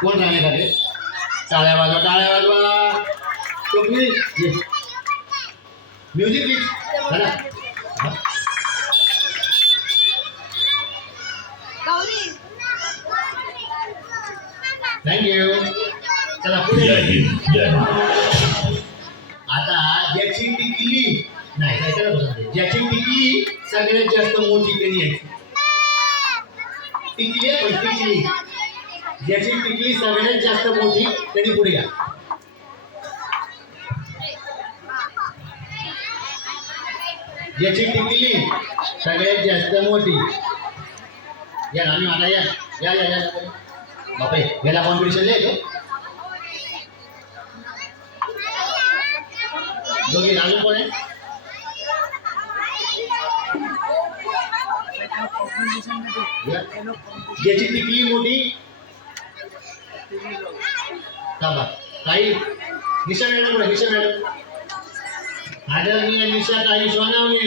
कोण राहण्यासाठी टाळ्या वाजवा टाळ्या वाजवा टोपली म्युझिक प्लीज चला थँक्यू चला पुढे आता ज्याची टिकली नाही ज्याची टिकली सगळ्यात जास्त मोठी कधी आहे टिकली पण टिकली ज्याची टिकली सगळ्यात जास्त मोठी त्यांनी पुढे या ज्याची टिकली सगळ्यात जास्त मोठी या आम्ही मला या या या या बापरे याला कॉम्पिटिशन लिहायचो दोघी अजून कोण आहे ज्याची टिकली मोठी काही निशा मॅडम आदरणीय निशा ताई सोनावणे